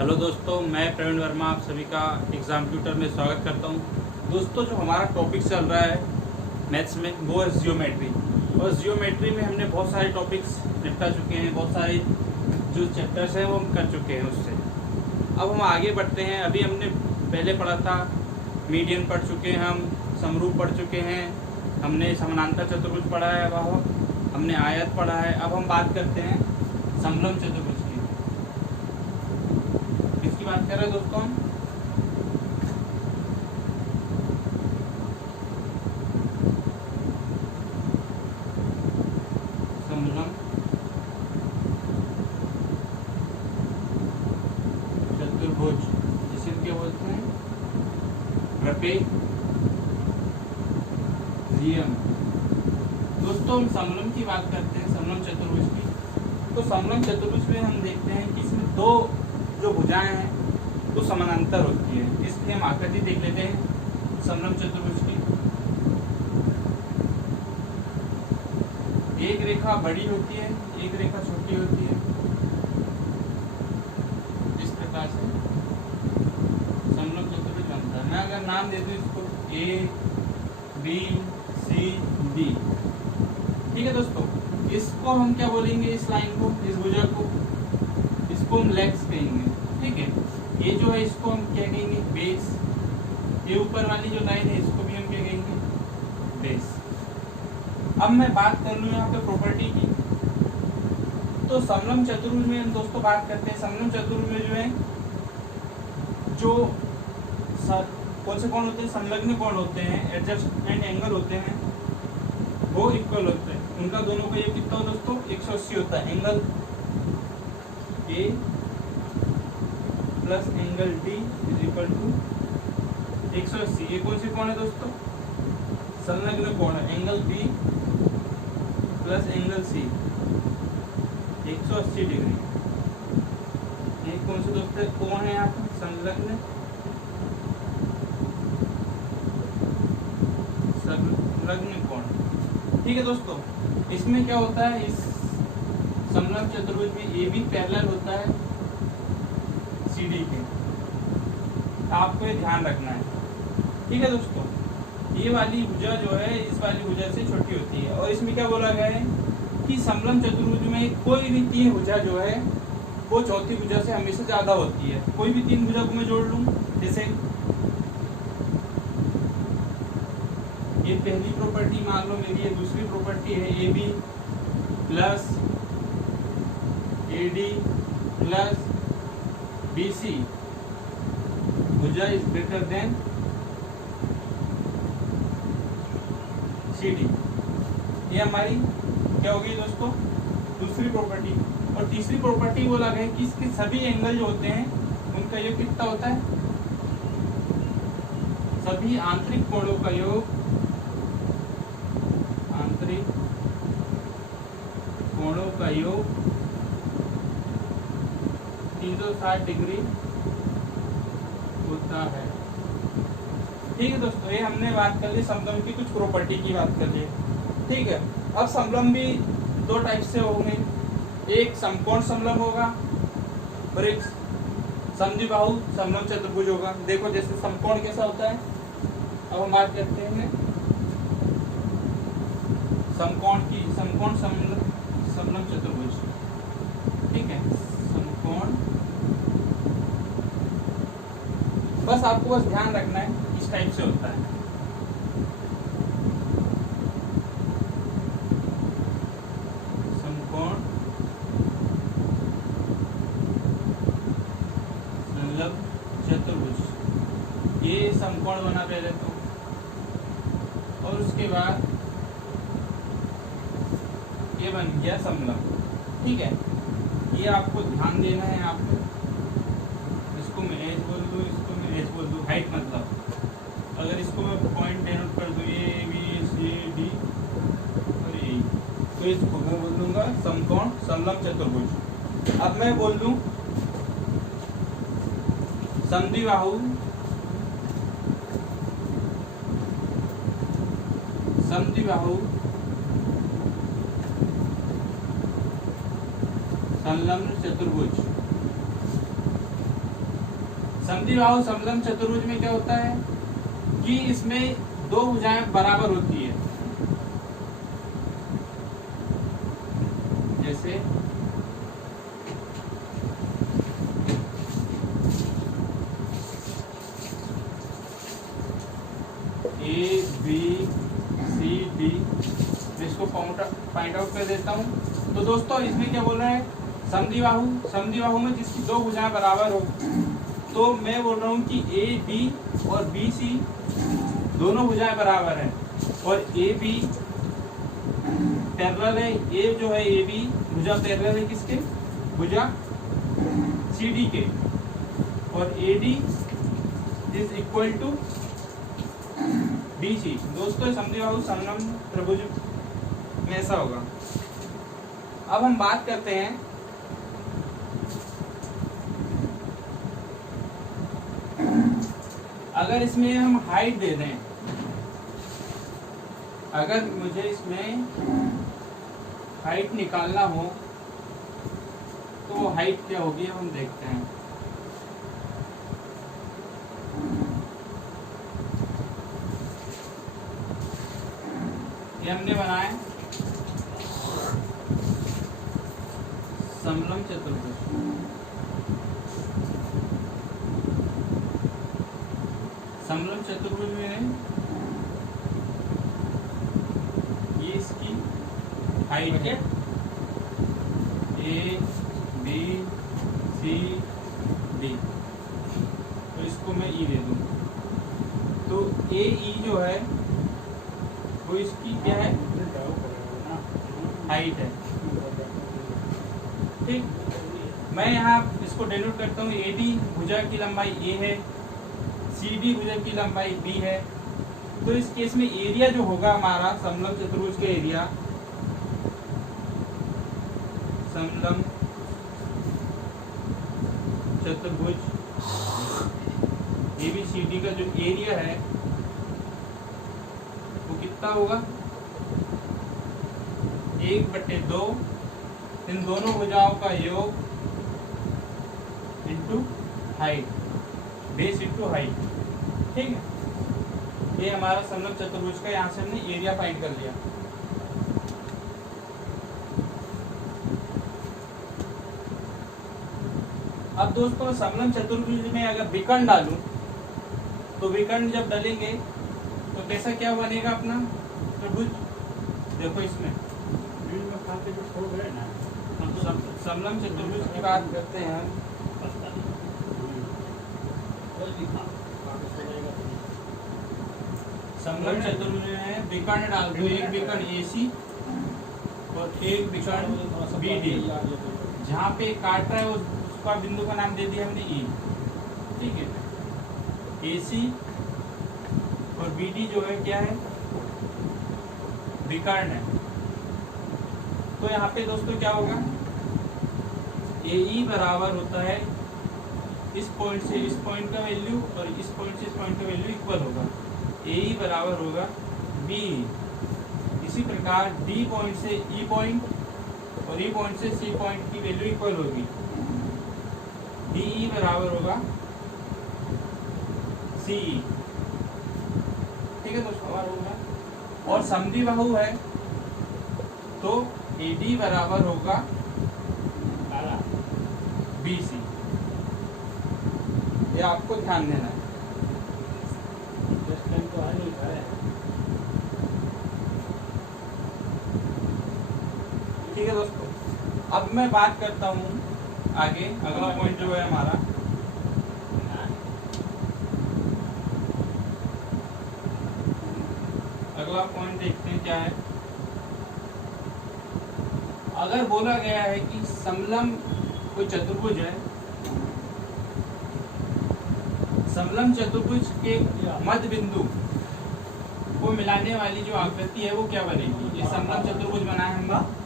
Hello दोस्तों, मैं प्रवीण वर्मा आप सभी का एग्ज़ाम ट्यूटर में स्वागत करता हूं। दोस्तों, जो हमारा टॉपिक चल रहा है मैथ्स में वो है जियोमेट्री। और जियोमेट्री में हमने बहुत सारे टॉपिक्स निपटा चुके हैं, बहुत सारे जो चैप्टर्स हैं वो हम कर चुके हैं उससे। अब हम आगे बढ़ते हैं। अभी हमने पहले पढ़ा था मीडियन पढ़ चुके हैं, हम समरूप पढ़ चुके हैं, हमने समानांतर चतुर्भुज पढ़ा है, वह हमने आयत पढ़ा है। अब हम बात करते हैं समलंब चतुर्भुज की। किसकी बात कर रहे हैं दोस्तों? समलंब चतुर्भुज, जिसे क्या बोलते हैं? ट्रेपेजियम। दोस्तों, हम समलंब की बात करते हैं, समलंब चतुर्भुज की। तो समलंब चतुर्भुज में हम देखते हैं कि इसमें दो जो भुजाएं हैं वो समानांतर होती है। इसलिए हम आकृति देख लेते हैं समलंब चतुर्भुज की। एक रेखा बड़ी होती है, एक रेखा छोटी होती है। इस प्रकार से समलंब चतुर्भुज बनता है। मैं अगर नाम दे दूं इसको ए बी सी डी, ठीक है दोस्तों। इसको हम क्या बोलेंगे? इस लाइन को, इस भुजा को, इसको हम लेग्स कहेंगे, ठीक है। ये जो है इसको हम क्या कहेंगे? बेस। ये ऊपर वाली जो लाइन है इसको भी हम क्या कहेंगे? बेस। अब मैं बात कर लूँ यहाँ पे प्रॉपर्टी की। तो समलंब चतुर्भुज में हम दोस्तों बात करते हैं, समलंब चतुर्भुज में जो है जो कौन से कोण होते हैं? संलग्न कोण होते हैं, एडजस्टमेंट एंगल होते हैं, वो इक्वल होते हैं। उनका दोनों का ये कितना हो दोस्तों? 180 होता है। Angle A plus angle D is equal to 180। ये कौन सी कोण है दोस्तों? संलग्न कोण है। Angle B plus angle C 180 degree. ये कौन से दोस्तों कोण है? यहाँ पर संलग्न कोण, ठीक है दोस्तों। इसमें क्या होता है? इस समलंब चतुर्भुज में ए बी पैरेलल होता है सी डी के। आपको ये ध्यान रखना है, ठीक है दोस्तों। ये वाली भुजा जो है इस वाली भुजा से छोटी होती है। और इसमें क्या बोला गया है कि समलंब चतुर्भुज में कोई भी तीन भुजा जो है वो चौथी भुजा से हमेशा ज्यादा होती है। कोई भी तीन भुजा को मैं जोड़ लूं, जैसे ये पहली प्रॉपर्टी मान लो मेरी, ये दूसरी प्रॉपर्टी है A B plus A D plus B C भुजा is greater than C D. ये हमारी क्या होगी दोस्तों? दूसरी प्रॉपर्टी। और तीसरी प्रॉपर्टी बोला गया कि इसके सभी एंगल जो होते हैं उनका योग कितना होता है? सभी आंतरिक कोणों का योग, आंतरिक कोणों का योग 360 डिग्री होता है, ठीक है दोस्तों। ये हमने बात कर ली समलंब की, कुछ प्रॉपर्टी की बात कर ली, ठीक है। अब समलंब भी दो टाइप से होंगे। एक समकोण समलंब होगा और एक समद्विबाहु समलंब चतुर्भुज होगा। देखो जैसे समकोण कैसा होता है। अब हम बात करते हैं समकोण की, समकोण समलंब चतुर्भुज, ठीक है। समकोण, बस आपको बस ध्यान रखना है इस टाइप से होता है। समकोण समलंब चतुर्भुज, ये समकोण बना पहले तो, और उसके बाद ये बन गया समलंब, ठीक है। ये आपको ध्यान देना है। आप इसको मैं एच बोल दूँ, इसको मैं एच बोल दूँ, हाइट मतलब। अगर इसको मैं पॉइंट डिनोट कर दूँ ए बी सी डी और ए, तो इसको मैं बोल दूंगा समकोण समलंब चतुर्भुज। अब मैं बोल दूं समद्विबाहु समद्विबाहु संलग्न चतुर्भुज, समद्विबाहु समलंब चतुर्भुज में क्या होता है कि इसमें दो भुजाएं बराबर होती है। जैसे ए बी सी डी, इसको पॉइंट आउट कर देता हूं। तो दोस्तों इसमें क्या बोल रहा है, समद्विबाहु, समद्विबाहु में जिसकी दो भुजाएं बराबर हो, तो मैं बोल रहा हूँ कि ए बी और बी सी दोनों भुजाएं बराबर हैं और ए बी पैरेलल है, ए जो है ए बी भुजा पैरेलल है किसके, भुजा सी डी के, और A D is equal to B C. दोस्तों समद्विबाहु समलंब त्रिभुज में ऐसा होगा। अब हम बात करते हैं अगर इसमें हम हाइट दे दें, अगर मुझे इसमें हाइट निकालना हो तो हाइट क्या होगी अब हम देखते हैं। ये हमने बनाया समलंब चतुर्भुज। समलंब चतुर्भुज में ये इसकी हाइट है, ए बी सी डी, तो इसको मैं ई दे दूं, तो ए ई जो है वो इसकी क्या है, हाइट है। ठीक, मैं यहाँ इसको डिनोट करता हूँ, ए डी भुजा की लंबाई ए है, सी डी भुजा की लंबाई बी है। तो इस केस में एरिया जो होगा हमारा समलंब चतुर्भुज का एरिया, समलंब चतुर्भुज ए बी सी डी का जो एरिया है वो कितना होगा, 1/2 इन दोनों भुजाओं का योग into height, base into height. ठीक है, ये हमारा समलंब चतुर्भुज का, यहाँ से हमने एरिया फाइंड कर लिया। अब दोस्तों समलंब चतुर्भुज में अगर विकर्ण डालूं, तो विकर्ण जब डालेंगे तो कैसा क्या बनेगा अपना त्रिभुज। देखो इसमें समलंब चतुर्भुज की बात करते हैं हम। समलंब चतुर्भुज में विकर्ण डाल दो, एक विकर्ण AC और एक विकर्ण BD, जहाँ पे काट रहा है उसका बिंदु का नाम दे दिया हमने E। ठीक है, AC और BD जो है क्या है, विकर्ण है। तो यहाँ पे दोस्तों क्या होगा, AE बराबर होता है इस पॉइंट से इस पॉइंट का वैल्यू और इस पॉइंट से इस पॉइंट का वैल्यू इक्वल होगा। AE बराबर होगा BE। इसी प्रकार D पॉइंट से E पॉइंट और E पॉइंट से C पॉइंट की वैल्यू इक्वल होगी। DE बराबर होगा CE। ठीक है दोस्तों, और समद्विबाहु है तो AD बराबर होगा BC। ये आपको ध्यान देना है। ठीक है दोस्तों, अब मैं बात करता हूँ आगे, अगला पॉइंट जो है हमारा, अगला पॉइंट देखते हैं क्या है। अगर बोला गया है कि समलंब कोई चतुर्भुज है, समलंब चतुर्भुज के मध्य बिंदु को मिलाने वाली जो आकृति है वो क्या बनेगी। ये समलंब चतुर्भुज बनाए हम,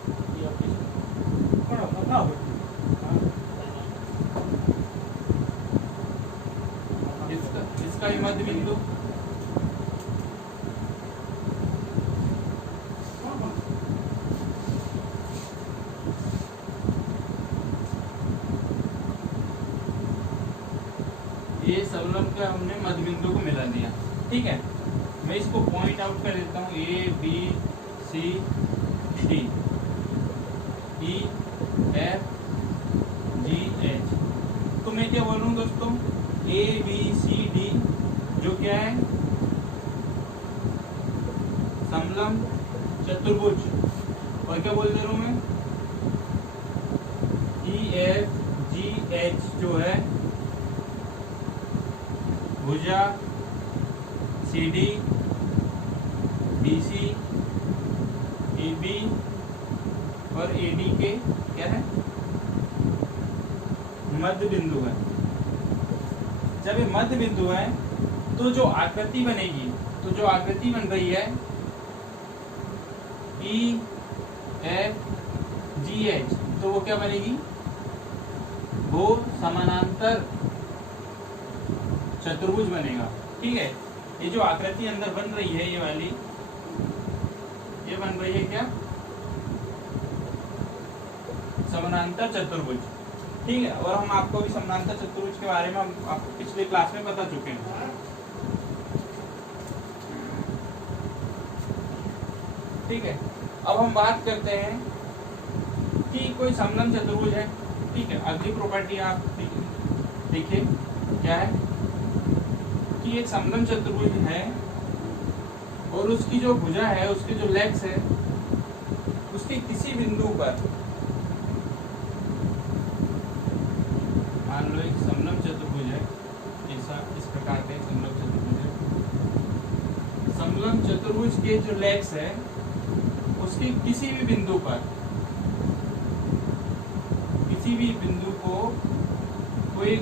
इसका ही मध्य बिंदु समलंब का हमने मध्य बिंदु को मिला दिया। ठीक है, मैं इसको पॉइंट आउट कर देता हूँ, A B C D E F G H. तो मैं क्या बोलूँ दोस्तों, ए बी सी डी जो क्या है, समलंब चतुर्भुज, और क्या बोल दे रहा हूँ मैं, ई एफ जी एच जो है भुजा C D B C A B और ए डी के क्या है, मध्य बिंदु है। जब ये मध्य बिंदु है तो जो आकृति बनेगी, तो जो आकृति बन रही है ई एफ जी एच, तो वो क्या बनेगी, वो समानांतर चतुर्भुज बनेगा। ठीक है, ये जो आकृति अंदर बन रही है, ये वाली, ये बन रही है क्या, समानांतर चतुर्भुज। ठीक है, और हम आपको भी समानांतर चतुर्भुज के बारे में हम आपको पिछले क्लास में बता चुके हैं। ठीक है, अब हम बात करते हैं कि कोई समलंब चतुर्भुज है। ठीक है, अगली प्रॉपर्टी आप देखिए क्या है कि एक समलंब चतुर्भुज है और उसकी जो भुजा है, उसके जो लेग्स है, उसके किसी बिंदु पर, मान लो एक समलंब चतुर्भुज है, ऐसा इस प्रकार का समलंब चतुर्भुज है, समलंब चतुर्भुज के जो लेग्स है उसके किसी भी बिंदु पर, किसी भी बिंदु को कोई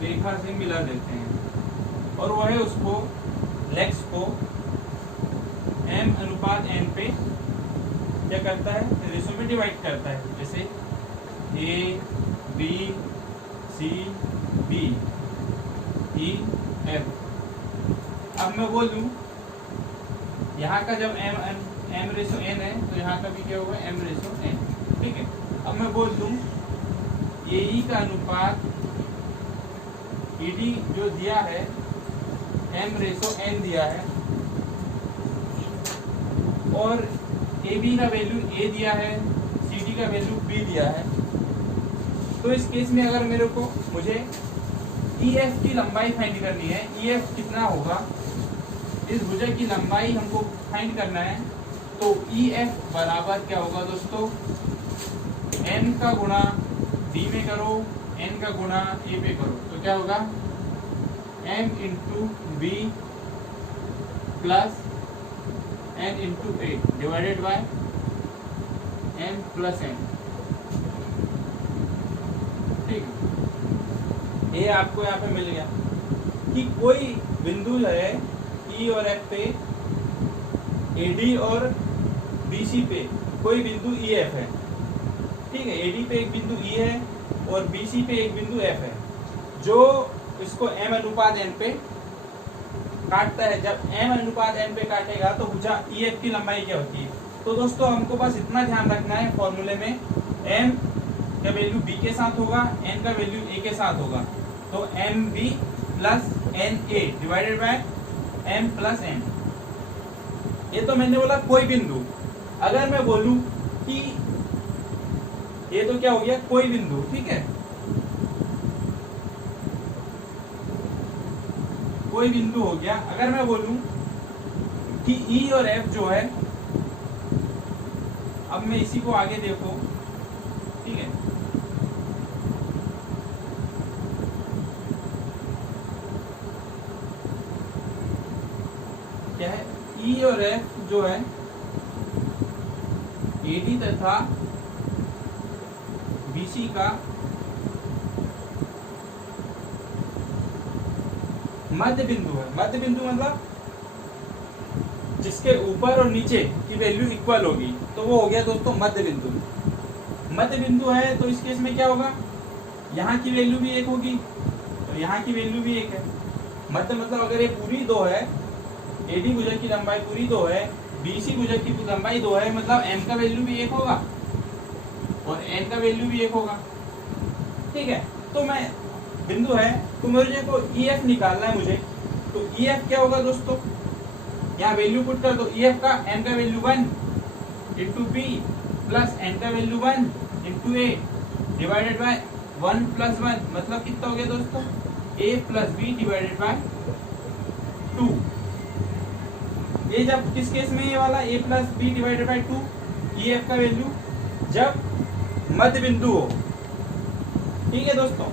रेखा से मिला देते हैं और वह उसको लेग्स को m/n पे क्या करता है, रेशो में डिवाइड करता है। जैसे A B C B E F. अब मैं बोल दूं यहाँ का जब m/n है तो यहाँ का भी क्या होगा, m/n। ठीक है, अब मैं बोल दूं ये ई का अनुपात ईडी जो दिया है m/n दिया है और ए बी का वैल्यू ए दिया है, सी डी का वैल्यू बी दिया है। तो इस केस में अगर मेरे को मुझे ई एफ की लंबाई फाइंड करनी है, ई एफ कितना होगा, इस भुजा की लंबाई हमको फाइंड करना है, तो ई एफ बराबर क्या होगा दोस्तों, n का गुणा d में करो, n का गुणा a पे करो, तो क्या होगा, m into B plus n into A divided by m प्लस n। ठीक है, ये आपको यहाँ पे मिल गया कि कोई बिंदु है E और F पे, AD और BC पे कोई बिंदु EF है। ठीक है, AD पे एक बिंदु E है और BC पे एक बिंदु F है, जो इसको m/n पे काटता है। जब m/n पे काटेगा तो भुजा EF की लंबाई क्या होती है। तो दोस्तों हमको बस इतना ध्यान रखना है, फॉर्मूले में m का वैल्यू b के साथ होगा, n का वैल्यू a के साथ होगा, तो mb plus na divided by m प्लस n। ये तो मैंने बोला कोई बिंदु। अगर मैं बोलूं कि ये तो क्या हो गया, कोई बिंदु। ठीक है, कोई बिंदु हो गया। अगर मैं बोलूं कि E और F जो है, अब मैं इसी को आगे देखो। ठीक है, क्या है, E और F जो है AD तथा BC का मध्य बिंदु है। मध्य बिंदु मतलब जिसके ऊपर और नीचे की वैल्यू इक्वल होगी, तो वो हो गया दोस्तों मध्य बिंदु। मध्य बिंदु है तो इस केस में क्या होगा, यहाँ की वैल्यू भी एक होगी तो यहाँ की वैल्यू भी एक है। मध्य मतलब अगर ये पूरी 2 है, AD भुजा की लंबाई पूरी 2 है, BC भुजा की लंबाई 2 है, मतलब m का वैल्यू भी 1 होगा और n का वैल्यू भी 1 होगा। ठीक है, तो मैं बिंदु है तो मुझे को EF निकालना है मुझे। तो EF क्या होगा दोस्तों, यहाँ वैल्यू पुट कर दो। EF का n का value 1 into B plus n का value 1 into A divided by 1 प्लस 1, मतलब कितना हो गया दोस्तों, a plus B divided by 2। ये जब किस केस में, ये वाला a plus B divided by 2, EF का वैल्यू जब मध्य बिंदु हो। ठीक है दोस्तों,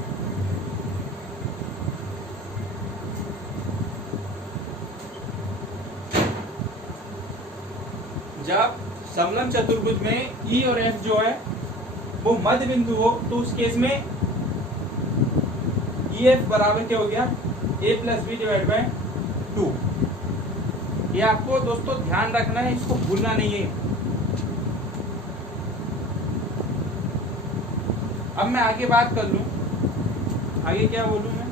जब समलंब चतुर्भुज में E और F जो है वो मध्य बिंदु हो, तो उस केस में EF बराबर क्या हो गया, a plus B divide by 2। ये आपको दोस्तों ध्यान रखना है, इसको भूलना नहीं है। अब मैं आगे बात कर लूं, आगे क्या बोलूं मैं,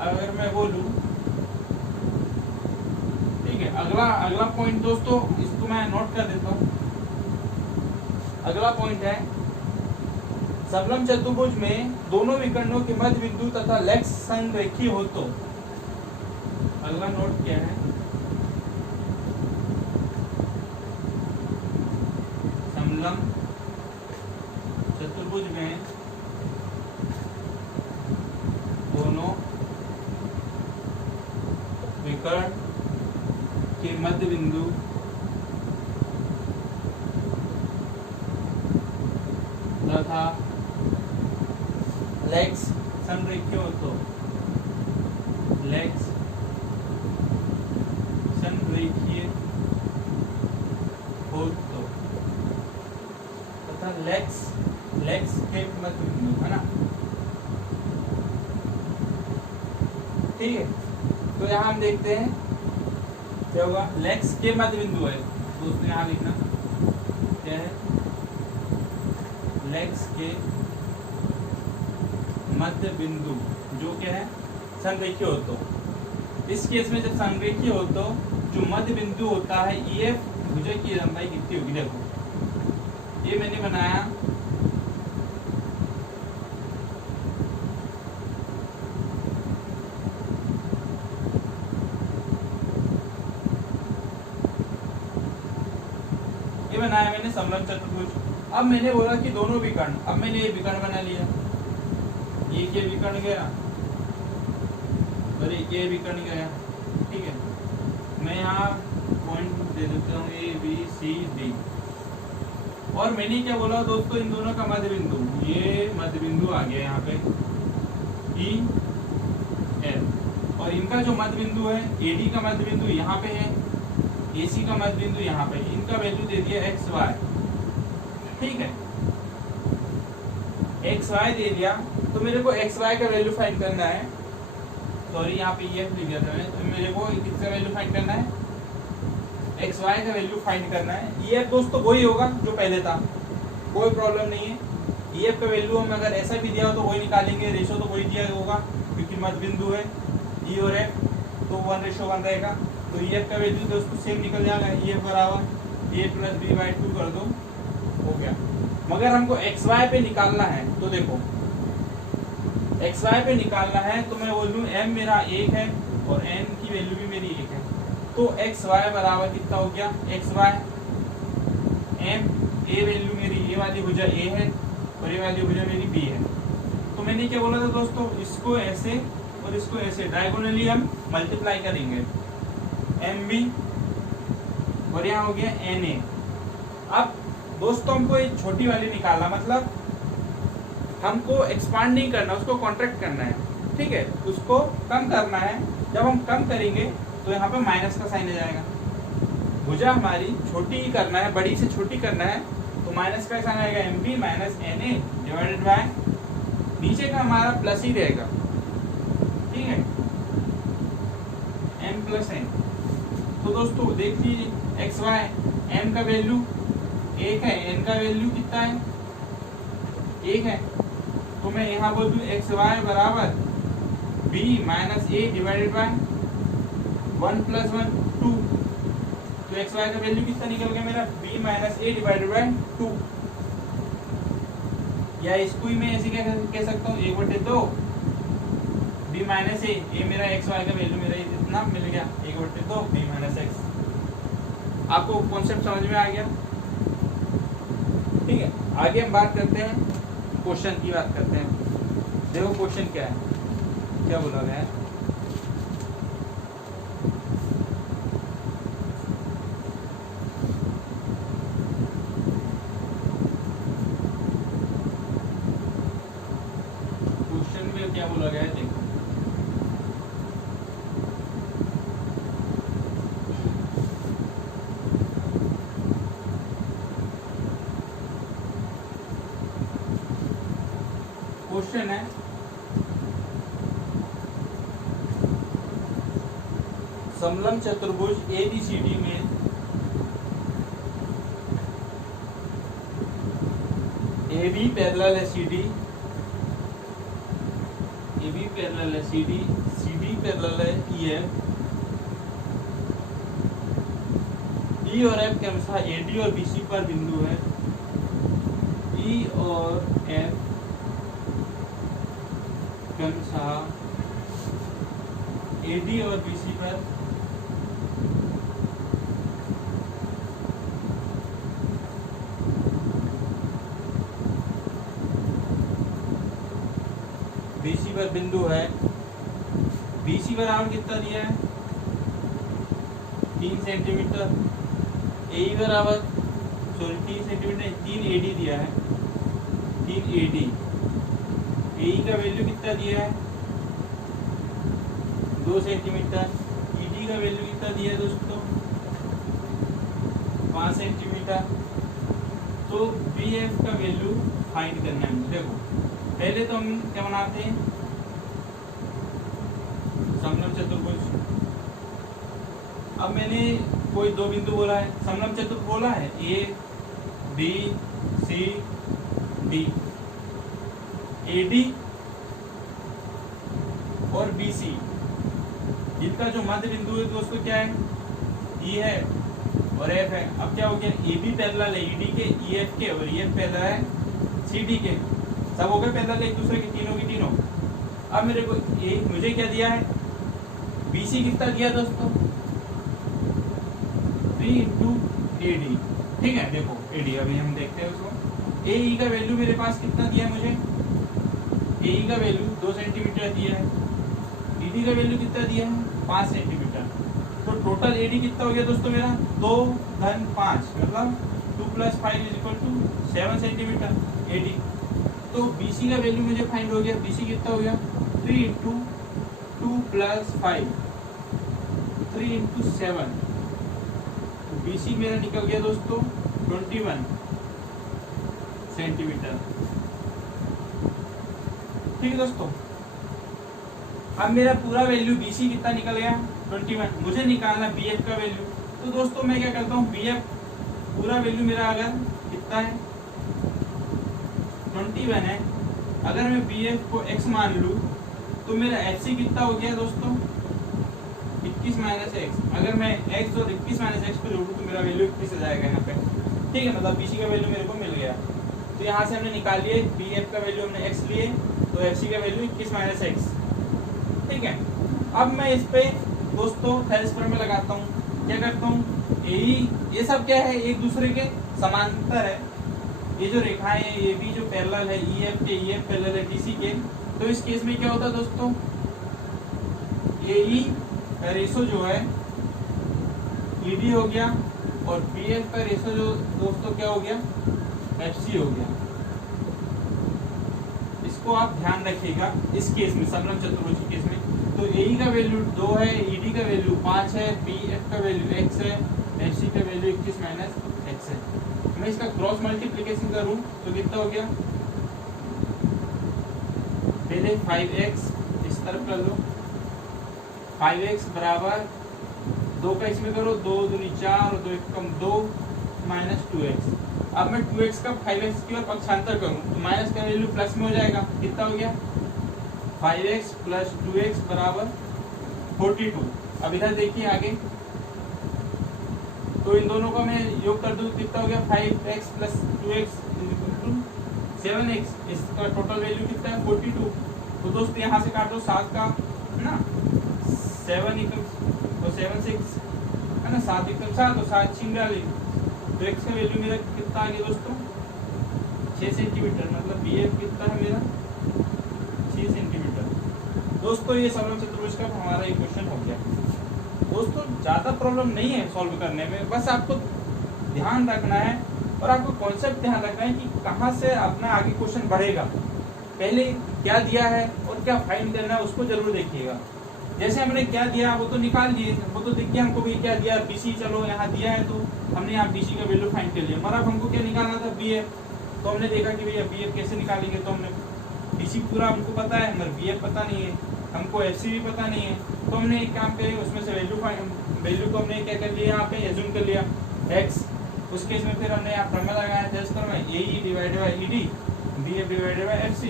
अगर मैं बोलूं, ठीक है, अगला पॉइंट दोस्तों, इसको मैं नोट कर देता हूं। अगला पॉइंट है, समलंब चतुर्भुज में दोनों विकर्णों के मध्य बिंदु तथा लेक्स संरेखीय हो तो। अगला नोट क्या है, समलंब चतुर्भुज में दोनों विकर्ण के मध्य बिंदु तथा लेक्स संरेखीय हो तो, लेक्स संरेखीय हो तो, तथा लेक्स के मध्य बिंदु है ना। ठीक है, तो यहाँ हम देखते हैं क्या होगा, लेक्स के मध्य बिंदु है दोस्तों, यहाँ लिखना क्या है, लेक्स के मध्य बिंदु जो क्या है, संरेखीय हो तो। इस केस में जब संरेखीय हो तो जो मध्य बिंदु होता है EF, भुजा की लंबाई कितनी होगी, देखो ये मैंने बनाया, बनाया मैंने समलंब चतुर्भुज। अब मैंने बोला कि दोनों विकर्ण, अब मैंने ये विकर्ण बना लिया, ये विकर्ण गया और ये विकर्ण गया। ठीक है, मैं यहाँ पॉइंट दे देता हूँ A B C D। और मैंने क्या बोला दोस्तों, इन दोनों का मध्य बिंदु, ये मध्य बिंदु आ गया यहाँ पे E F, और इनका जो मध्य बिंदु है AD का मध्य बिंदु यहाँ पे है, AC का मध्य बिंदु यहाँ पे, इनका वैल्यू दे दिया XY। ठीक है, XY दे दिया, तो मेरे को XY का वैल्यू फाइंड करना है। सॉरी, यहाँ पे EF लिख दिया था मैंने, तो मेरे को किसका वैल्यू फाइंड करना है, XY का वैल्यू फाइंड करना है। EF दोस्तों वही होगा जो पहले था, कोई प्रॉब्लम नहीं है। EF का वैल्यू हम अगर ऐसा भी दिया हो तो वही निकालेंगे, रेशो तो वही दिया होगा क्योंकि मध्य बिंदु है E और F, तो 1:1 रहेगा। तो EF का वैल्यू दोस्तों सेम निकल जाएगा, EF बराबर a प्लस बी बाई 2 कर दो, हो गया। मगर हमको XY पे निकालना है, तो देखो XY पे निकालना है तो मैं बोल दूं M मेरा 1 है और N की वैल्यू भी मेरी 1 है, तो XY बराबर कितना हो गया, XY M, A वैल्यू मेरी, ये वाली भुजा A है और ये वाली भुजा मेरी B है। तो मैंने क्या बोला था दोस्तों, इसको ऐसे और इसको ऐसे डायगोनली हम मल्टीप्लाई करेंगे, MB और यहाँ हो गया NA। अब दोस्तों हमको एक छोटी वाली निकालना, मतलब हमको एक्सपांड नहीं करना, उसको कॉन्ट्रैक्ट करना है। ठीक है, उसको कम करना है। जब हम कम करेंगे तो यहाँ पे माइनस का साइन आ जाएगा। भुजा हमारी छोटी ही करना है, बड़ी से छोटी करना है, तो माइनस का साइन आएगा, MB minus NA divided by, नीचे का हमारा प्लस ही रहेगा। ठीक है, M प्लस N। तो दोस्तों देखिए XY, M का वैल्यू 1 है, N का वैल्यू कितना है, 1 है, तो मैं यहाँ बोल दूँ XY बराबर B minus A divided by 1 प्लस 1 2। तो XY का वैल्यू कितना निकल गया मेरा, B minus A divided by 2। या इसको ही मैं ऐसे क्या कह सकता हूँ, 1/2 बी माइनस ए मेरा एक्स वाई का वैल्यू मेरा इतना मिल गया 1/2 बी माइनस एक्स। आपको कॉन्सेप्ट समझ में आ गया? ठीक है, आगे हम बात करते हैं, क्वेश्चन की बात करते हैं। देखो क्वेश्चन क्या है, क्या बोला गया है। क्वेश्चन में क्या बोला गया है देखो। क्वेश्चन है समलंब चतुर्भुज ABCD में AB पैरेलल है CD, AB पैरेलल है CD, CD पैरेलल है EF, E और F के अनुसार AD और BC पर बिंदु है, E और F के अनुसार AD और BC पर BC पर बिंदु है। BC बराबर कितना दिया है 3 सेंटीमीटर, AE बराबर 3 सेंटीमीटर 3 AD दिया है, 3 AD। AE का वैल्यू कितना दिया है 2 सेंटीमीटर, ED का वैल्यू कितना दिया है दोस्तों 5 सेंटीमीटर। तो BF का वैल्यू फाइंड करना है। देखो पहले तो हम क्या बनाते हैं समलंब चतुर्भुज। अब मैंने कोई दो बिंदु बोला है, समलंब चतुर्भुज बोला है A B C D, AD और BC जिनका जो मध्य बिंदु है दोस्तों क्या है E है और F है। अब क्या हो गया AB पैरेलल है ED के, EF के, और EF पैरेलल है CD के, सब हो गए पैरेलल एक दूसरे के, तीनों की तीनों। अब मेरे को मुझे क्या दिया है BC कितना दिया दोस्तों 3 × AD। ठीक है, देखो AD अभी हम देखते हैं उसको। AE का वैल्यू मेरे पास कितना दिया है मुझे, AE का वैल्यू 2 सेंटीमीटर दिया है, ED का वैल्यू कितना दिया है 5 सेंटीमीटर। तो टोटल AD कितना हो गया दोस्तों मेरा 2 × 5 मतलब 2 + 5 = 7 सेंटीमीटर AD। तो BC का वैल्यू मुझे फाइंड हो गया, BC कितना हो गया 3 × 2 + 5 3 × 7। तो BC मेरा निकल गया दोस्तों 21 सेंटीमीटर। ठीक है दोस्तों, अब मेरा पूरा वैल्यू BC कितना निकल गया 21, मुझे निकालना BF का वैल्यू। तो दोस्तों मैं क्या करता हूँ BF पूरा वैल्यू मेरा अगर कितना है 21 है, अगर मैं BF को x मान लूँ तो मेरा FC कितना हो गया दोस्तों 21 - x। अगर मैं x और 21 - x को जोड़ूँ तो मेरा वैल्यू 21 आ जाएगा यहाँ पे। ठीक है, मतलब BC का वैल्यू मेरे को मिल गया। तो यहाँ से हमने निकाल लिए BF का वैल्यू हमने x लिए, तो FC का वैल्यू 21 - x। ठीक है, अब मैं इस पे दोस्तों थेरेस्पर में लगाता हूँ। क्या करता हूँ ये सब क्या है एक दूसरे के समांतर है। ये जो रेखाएं है ये भी जो पैरेलल है EF के, EF पैरेलल है BC के। तो इस केस में क्या होता है दोस्तों AE का रेशो जो है ED हो गया और BF का रेशो जो दोस्तों क्या हो गया FC हो गया। इसको आप ध्यान रखिएगा इस केस में, समलंब चतुर्भुज के केस में। तो AE का वैल्यू 2 है, ED का वैल्यू 5 है, BF का वैल्यू x है, FC का वैल्यू 21 - x है। मैं इसका क्रॉस मल्टीप्लिकेशन करूं तो कितना हो गया पहले 5x इस तरफ कर लो, 5x बराबर 2 का इसमें करो, 2 दूनी 4 और 2 1 कम 2 - 2x। अब मैं 2x का 5x की ओर पक्षांतर करूं तो माइनस का वैल्यू प्लस में हो जाएगा। कितना हो गया 5x + 2x बराबर 42। अब इधर देखिए आगे, तो इन दोनों को मैं योग कर दूं कितना हो गया 5x + 2x = 7x। इसका टोटल वैल्यू कितना है 42। तो दोस्तों यहाँ से काटो 7 का है ना, 7 तो 7 6 है ना, 7 एकदम 7 और 7 46, तो x का वैल्यू मेरा कितना आ गया दोस्तों 6 सेंटीमीटर, मतलब BF कितना है मेरा 6 सेंटीमीटर। दोस्तों ये समलंब चतुर्भुज का हमारा एक क्वेश्चन हो गया। दोस्तों ज़्यादा प्रॉब्लम नहीं है सॉल्व करने में, बस आपको ध्यान रखना है और आपको कॉन्सेप्ट ध्यान रखना है कि कहाँ से अपना आगे क्वेश्चन बढ़ेगा, पहले क्या दिया है और क्या फाइंड करना है उसको जरूर देखिएगा। जैसे हमने क्या दिया वो तो निकाल दिए, वो तो देखिए हमको भी क्या दिया BC, चलो यहाँ दिया है तो हमने यहाँ BC का वैल्यू फाइंड कर लिया, मगर अब हमको क्या निकालना था BF, तो हमने देखा कि भैया BF कैसे निकालेंगे, तो हमने BC पूरा हमको पता है मगर BF पता नहीं है, हमको FC भी पता नहीं है, तो हमने एक काम करें उसमें से वैल्यू को हमने क्या कर लिया यहाँ पे एज्यूम कर लिया x, उस केस में फिर हमने यहाँ फॉर्मूला लगाया था इसका में AE divided by ED BF divided by FC,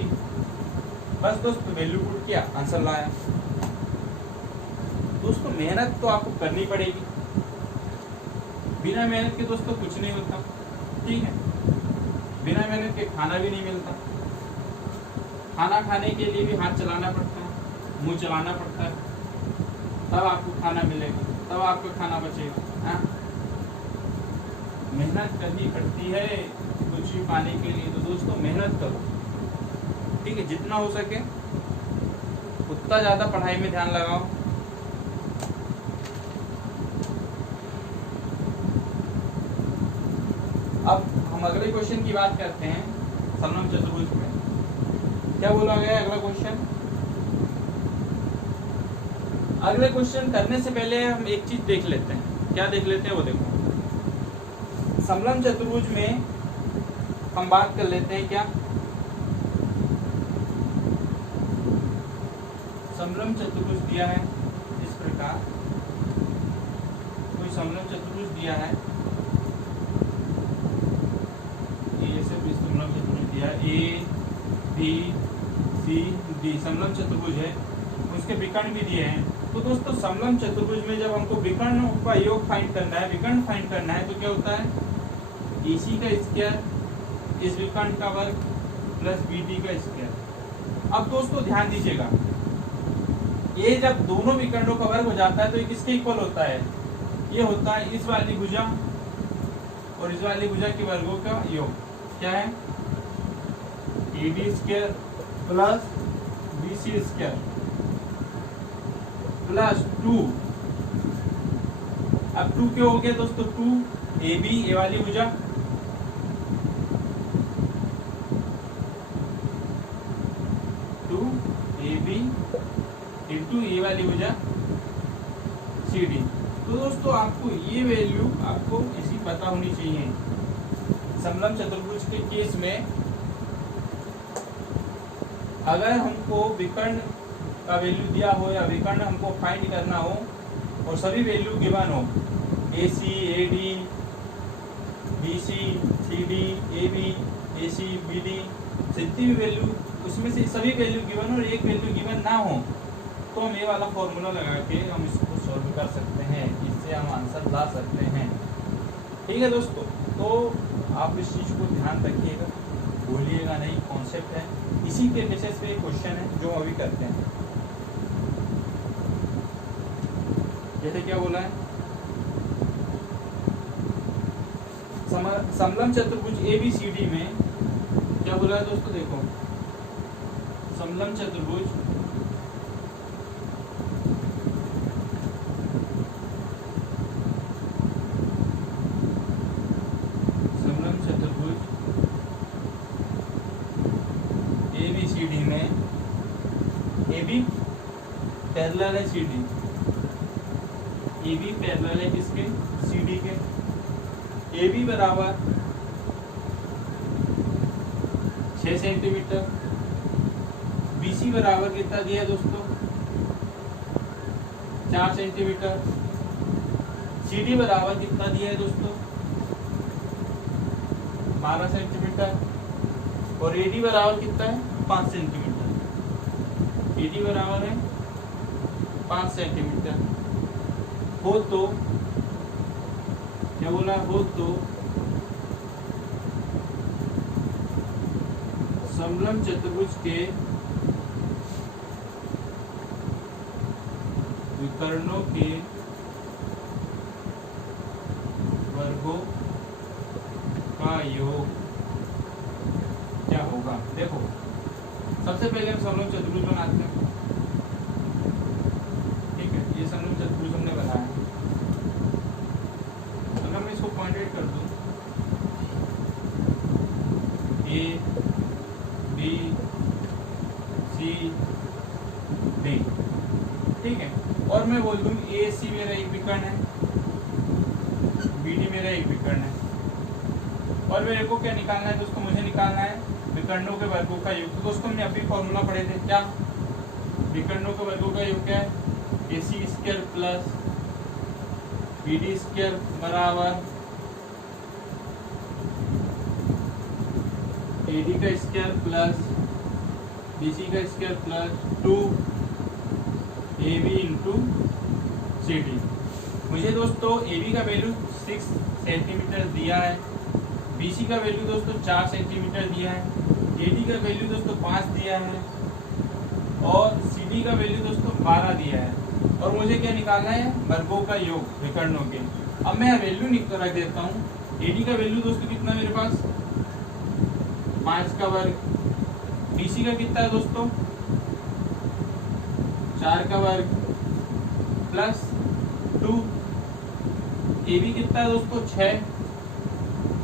बस दोस्तों वैल्यू पुट किया आंसर लाया। दोस्तों मेहनत तो आपको करनी पड़ेगी, बिना मेहनत के दोस्तों कुछ नहीं होता, ठीक है, बिना मेहनत के खाना भी नहीं मिलता, खाना खाने के लिए भी हाथ चलाना पड़ता है, मुंह चलाना पड़ता है, तब आपको खाना मिलेगा, तब आपका खाना बचेगा, हाँ? मेहनत करनी पड़ती है कुछ भी पाने के लिए, तो दोस्तों मेहनत करो, ठीक है, जितना हो सके उतना ज़्यादा पढ़ाई में ध्यान लगाओ। अब हम अगले क्वेश्चन की बात करते हैं समलंब चतुर्भुज में। क्या बोला गया अगला क्वेश्चन? अगले क्वेश्चन करने से पहले हम एक चीज देख लेते हैं, क्या देख लेते हैं वो देखो। समलंब चतुर्भुज में हम बात कर लेते हैं क्या, समलंब चतुर्भुज दिया है इस प्रकार, कोई समलंब चतुर्भुज दिया है, ये सिर्फ समलंब चतुर्भुज दिया है ABCD समलंब चतुर्भुज है, उसके विकर्ण भी दिए हैं। तो दोस्तों समलंब चतुर्भुज में जब हमको विकर्ण का योग फाइंड करना है, विकर्ण फाइंड करना है, तो क्या होता है AC का स्क्वायर इस विकर्ण का वर्ग प्लस BD का स्क्वायर। अब दोस्तों ध्यान दीजिएगा, ये जब दोनों विकर्णों का वर्ग हो जाता है तो ये किसके इक्वल होता है, ये होता है इस वाली भुजा और इस वाली भुजा के वर्गों का योग, क्या है AD square plus BC square plus 2, अब 2 क्यों हो गया दोस्तों, 2AB ये वाली भुजा AB इंटू ये वाली भुजा CD। तो दोस्तों आपको ये वैल्यू आपको इसी पता होनी चाहिए। समलंब चतुर्भुज के केस में अगर हमको विकर्ण का वैल्यू दिया हो या विकर्ण हमको फाइंड करना हो और सभी वैल्यू गिवन हो, AC AD BC CD AB AC BD जितनी भी वैल्यू, उसमें से सभी वैल्यू गिवन और एक वैल्यू गिवन ना हो, तो हम ये वाला फॉर्मूला लगा के हम इसको सॉल्व कर सकते हैं, इससे हम आंसर ला सकते हैं, ठीक है दोस्तों। तो आप इस चीज़ को ध्यान रखिएगा, भूलिएगा नहीं, कॉन्सेप्ट है, इसी के बेसिस पे क्वेश्चन है जो अभी करते हैं। जैसे क्या बोला है, समलंब चतुर्भुज ABCD में क्या बोला है दोस्तों, देखो समलंब चतुर्भुज ABCD में AB पैरेलल है CD, AB पैरेलल है किसके, CD के। AB बराबर 6 सेंटीमीटर, BC बराबर कितना दिया है दोस्तों 4 सेंटीमीटर, CD बराबर कितना दिया है दोस्तों 12 सेंटीमीटर और AD बराबर कितना है 5 सेंटीमीटर, AD बराबर है 5 सेंटीमीटर। हो तो क्या बोला, हो तो समलंब चतुर्भुज के कर्णों के वर्गों का योग क्या होगा। देखो सबसे पहले हम समलंब चतुर्भुज बनाते हैं, ठीक है। ये समलंब चतुर्भुज हमने बनाया। अगर मैं इसको पॉइंटेड कर दूं ए बी सी डी, ठीक है, और मैं बोल दूं ए सी मेरा एक विकर्ण है, बी डी मेरा एक विकर्ण है, और मेरे को क्या निकालना है दोस्तों, मुझे निकालना है विकर्णों के वर्गों का योग। तो दोस्तों हमने अभी फॉर्मूला पढ़े थे, क्या विकर्णों के वर्गों का योग क्या है, A C square plus B D square बराबर ए डी का स्क्वायर प्लस बी सी का square plus 2ab into C D. मुझे दोस्तों ए बी का वैल्यू 6 सेंटीमीटर दिया है, बी सी का वैल्यू दोस्तों 4 सेंटीमीटर दिया है, ए डी का वैल्यू दोस्तों 5 दिया है, और सी डी का वैल्यू दोस्तों 12 दिया है, और मुझे क्या निकालना है, वर्गों का योग विकर्णों के। अब मैं वैल्यू रख देता हूँ। ए डी का वैल्यू दोस्तों कितना मेरे पास 5 का वर्ग, बी सी का कितना है दोस्तों 4 का वर्ग प्लस 2, ए बी कितना है दोस्तों 6,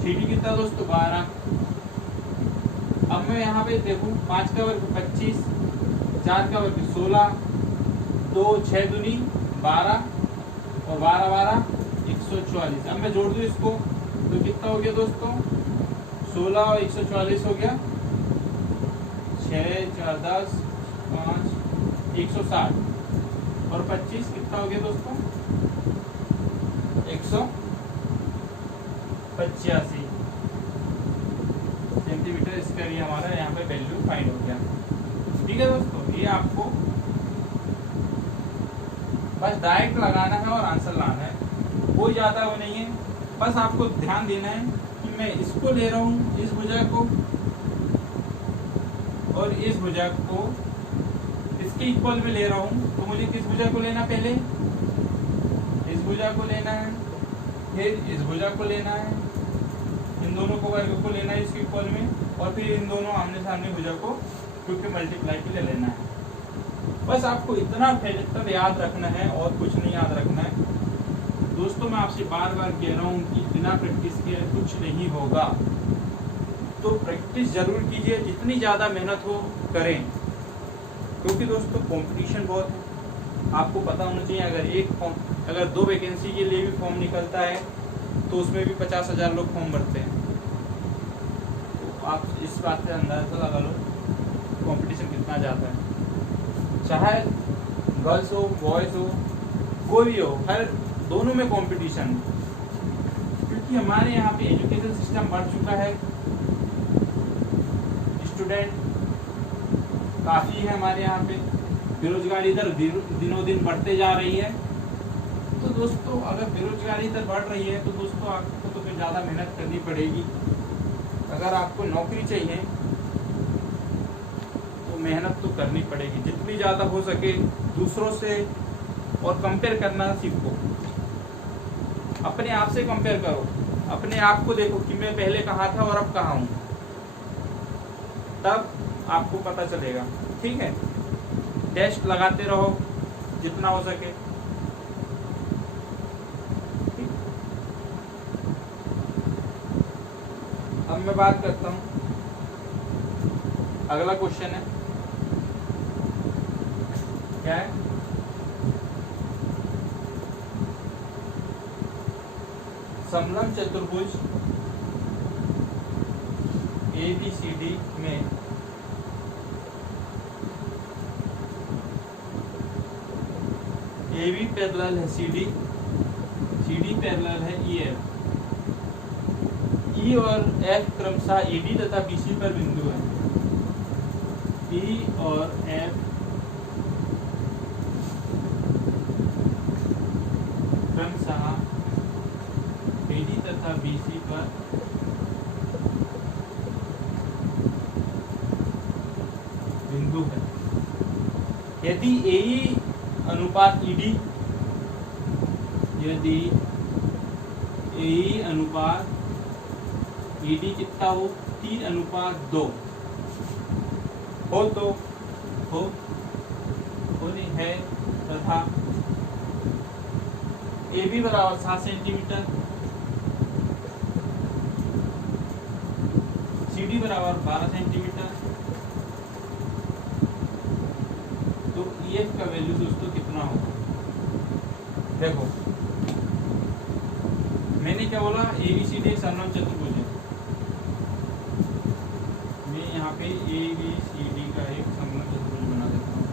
सी डी कितना है दोस्तों 12। अब मैं यहाँ पे देखूँ 5 का वर्ग 25, 4 का वर्ग 16, 2 6 दूनी 12 और 12 12 144। अब मैं जोड़ दूँ इसको तो कितना हो गया दोस्तों 16 और 144 हो गया 6 4 10 5 160, और 25 कितना हो गया दोस्तों 185 सेंटीमीटर स्क्वायर। ये हमारा यहाँ पे वैल्यू फाइंड हो गया, ठीक है दोस्तों। ये आपको बस डायरेक्ट लगाना है और आंसर लाना है, कोई ज़्यादा वो नहीं है। बस आपको ध्यान देना है कि मैं इसको ले रहा हूँ, इस भुजा को, और इस भुजा को इसके इक्वल में ले रहा हूँ। तो मुझे किस भुजा को लेना, पहले इस भुजा को लेना है, फिर इस भुजा को लेना है, इन दोनों को वर्ग को लेना है इसके इक्वल में, और फिर इन दोनों आमने सामने भुजा को क्योंकि मल्टीप्लाई के लिए लेना है। बस आपको इतना फैक्टर याद रखना है और कुछ नहीं याद रखना है दोस्तों। मैं आपसे बार बार कह रहा हूँ कि बिना प्रैक्टिस के कुछ नहीं होगा, तो प्रैक्टिस जरूर कीजिए, जितनी ज़्यादा मेहनत हो करें, क्योंकि दोस्तों कंपटीशन बहुत है। आपको पता होना चाहिए अगर 2 वैकेंसी के लिए भी फॉर्म निकलता है तो उसमें भी 50,000 लोग फॉर्म भरते हैं। तो आप इस बात से अंदाजा लगा लो कंपटीशन कितना ज़्यादा है, चाहे गर्ल्स हो बॉयज़ हो कोई भी हो, हर दोनों में कंपटीशन, क्योंकि हमारे यहाँ पे एजुकेशन सिस्टम बढ़ चुका है, स्टूडेंट काफ़ी है हमारे यहाँ पे, बेरोजगारी दर दिनों दिन बढ़ते जा रही है। तो दोस्तों अगर बेरोजगारी दर बढ़ रही है तो दोस्तों आपको तो फिर ज़्यादा मेहनत करनी पड़ेगी। अगर आपको नौकरी चाहिए तो मेहनत तो करनी पड़ेगी, जितनी ज़्यादा हो सके दूसरों से, और कंपेयर करना सीखो, अपने आप से कंपेयर करो, अपने आप को देखो कि मैं पहले कहाँ था और अब कहाँ हूँ, तब आपको पता चलेगा, ठीक है। टेस्ट लगाते रहो जितना हो सके। अब मैं बात करता हूँ, अगला क्वेश्चन है, क्या है, समलंब चतुर्भुज ABCD में AB पैरेलल है CD, CD पैरेलल है EF, E और F क्रमशः AD तथा BC पर बिंदु है। E और F क्रमशः AD तथा BC पर बिंदु है। यदि AE अनुपात ED यदि AE अनुपात ED कितना हो 3:2 हो तो हो नहीं है तथा AB बराबर 7 सेंटीमीटर, CD बराबर 12 सेंटीमीटर, तो EF का वैल्यू दोस्तों कितना होगा? देखो मैंने क्या बोला, ABCD एक समलंब चतुर्भुज है। मैं यहाँ पे ABCD का एक समलंब चतुर्भुज बना देता हूँ।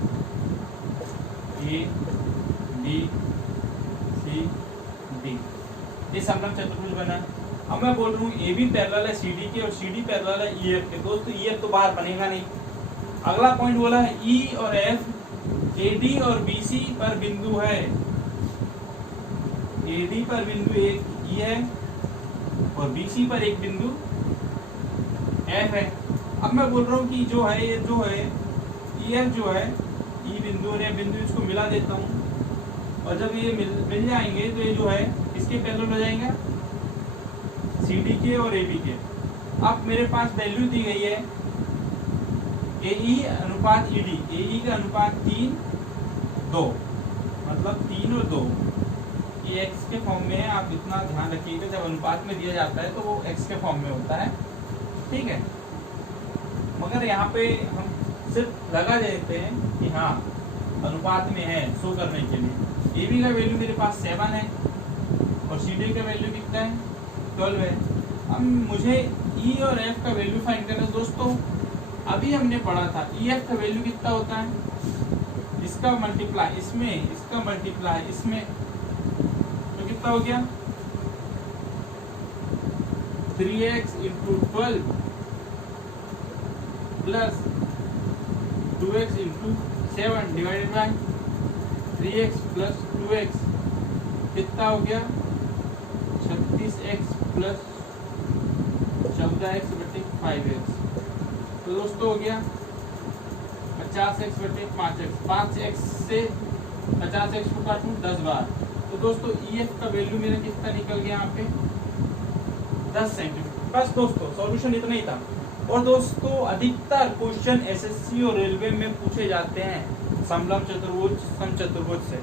ABCD ये समलंब चतुर्भुज बना। अब मैं बोल रहा हूँ AB पैरेलल है CD के और CD पैरेलल है EF के। दोस्तों EF तो बाहर बनेगा नहीं। अगला पॉइंट बोला है E और F AD और BC पर बिंदु है। AD पर बिंदु एक E है और BC पर एक बिंदु F है। अब मैं बोल रहा हूँ कि जो है ये जो है EF जो है E बिंदु और F बिंदु, इसको मिला देता हूँ और जब ये मिल जाएंगे तो ये जो है इसके पैरेलल हो जाएंगे CD के और AB के। अब मेरे पास वैल्यू दी गई है AE अनुपात ED, AE का अनुपात 3:2 मतलब 3 और 2 ये x के फॉर्म में है। आप इतना ध्यान रखिएगा, जब अनुपात में दिया जाता है तो वो x के फॉर्म में होता है, ठीक है। मगर यहाँ पे हम सिर्फ लगा देते हैं कि हाँ अनुपात में है शो करने के लिए। AB का वैल्यू मेरे पास 7 है और CD का वैल्यू कितना है 12 है। अब मुझे E और F का वैल्यू फाइंड करना है। दोस्तों अभी हमने पढ़ा था EF का वैल्यू कितना होता है, इसका मल्टीप्लाई इसमें, इसका मल्टीप्लाई इसमें, तो कितना हो गया 3x into 12 plus 2x into 7 divided by 3x plus 2x कितना हो गया 36x प्लस 14x बटे 5x। तो दोस्तों हो गया 50x बटे 5x। 5x से 50x को काटूं 10 बार, तो दोस्तों EF का वैल्यू मेरा कितना निकल गया यहाँ पे 10 सेंटीमीटर। बस दोस्तों सॉल्यूशन इतना ही था। और दोस्तों अधिकतर क्वेश्चन SSC और रेलवे में पूछे जाते हैं समलंब चतुर्भुज समचतुर्भुज से।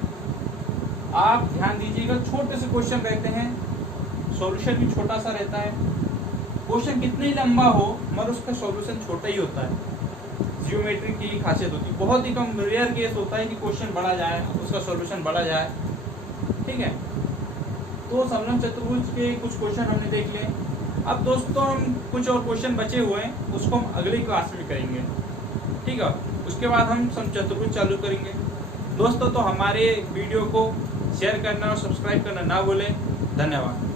आप ध्यान दीजिएगा, छोटे से क्वेश्चन रहते हैं, सॉल्यूशन भी छोटा सा रहता है। क्वेश्चन कितने ही लंबा हो मगर उसका सॉल्यूशन छोटा ही होता है। जियोमेट्री की खासियत होती है। बहुत ही कम रेयर केस होता है कि क्वेश्चन बड़ा जाए उसका सॉल्यूशन बड़ा जाए, ठीक है। तो समलंब चतुर्भुज के कुछ क्वेश्चन हमने देख लिए। अब दोस्तों हम कुछ और क्वेश्चन बचे हुए हैं उसको हम अगली क्लास में करेंगे, ठीक है। उसके बाद हम समचतुर्भुज चालू करेंगे। दोस्तों तो हमारे वीडियो को शेयर करना और सब्सक्राइब करना ना भूलें। धन्यवाद।